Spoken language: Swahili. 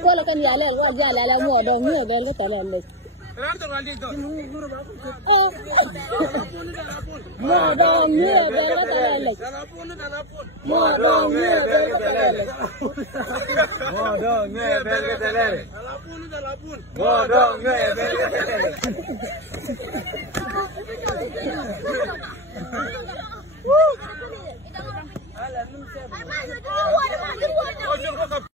Kalau kan jalan, jalan mau dong ni, bel ke jalan les. Mau dong ni, bel ke jalan les. Mau dong ni, bel ke jalan les. Mau dong ni, bel ke jalan les. Mau dong ni, bel ke jalan les.